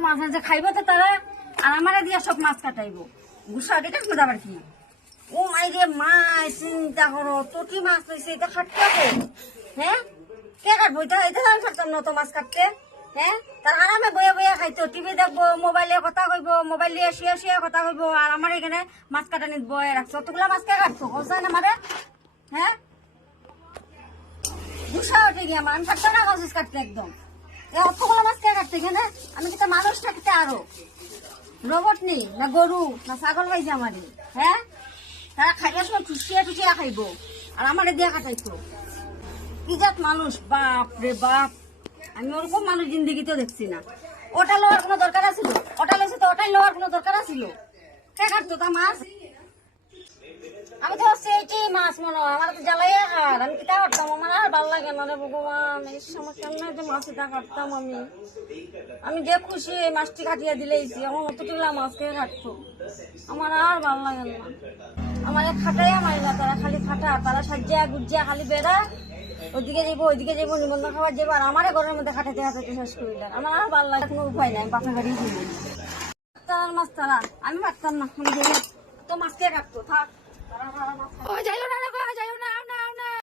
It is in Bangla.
মাছ যে খাইবো তো তারা আর আমারে দিয়া সব মাছ কাটাইবো গুসা এটা কি আবার কি ও মাই রে মাছ চিন্তা করো তোটি মাছ লইছে এটা খাটতে হবে হ্যাঁ কে কাটবো এটা এটা আমি কাটতাম না তো মাছ কাটতে হ্যাঁ তার আরামে বয়ে বয়ে খাইতো টিভি দেখবো মোবাইলে কথা কইবো মোবাইল দিয়ে শুয়ে শুয়ে কথা কইবো আর আমার এখানে মাছ কাটা নিত বয়ে রাখছো অতগুলা মাছ কে কাটছো কোথায় না মারে হ্যাঁ গুসা উঠে গিয়ে আমার আমি কাটতাম না গাছ কাটতে একদম অতগুলো মাছ কে কাটতে এখানে আমি কিন্তু মানুষ থাকতে আরো রোবট নেই না গরু না ছাগল পাইছে আমারে হ্যাঁ তারা খাইবার সময় টুসিয়া টুসিয়া খাইবো আর আমারে দিয়ে কাটাইতো কি জাত মানুষ বাপ রে বাপ আমি ওরকম মানুষ জিন্দিগিতেও দেখছি না ওটা লওয়ার কোনো দরকার আছিল ওটা লইছে তো ওটাই লওয়ার কোনো দরকার আছিল কে কাটতো তা মাছ আমি তো সেইটাই মাছ মনে হয় আমার তো জ্বালাইয়া খার আমি কিতা করতাম আমার আর ভালো লাগে না রে ভগবান এই সময় কেমন যে মাছ এটা কাটতাম আমি যে খুশি এই মাছটি কাটিয়ে দিলেইছি আমার অতটুকুলা মাছ কে কাটতো আমার আর ভালো লাগে না আমার খাটাইয়া মারিলা তারা খালি খাটা তারা সাজিয়া গুজিয়া খালি বেড়া ওইদিকে যাবো নিমন্ত্রণ খাবার যাবো আর আমার ঘরের মধ্যে খাটাইতে খাটাইতে শেষ করিল আমার আর ভালো লাগে কোনো উপায় নাই বাপের বাড়ি যাবো তার মাছ তারা আমি পারতাম না তো মাছ কে কাটতো থাক তারা মাছ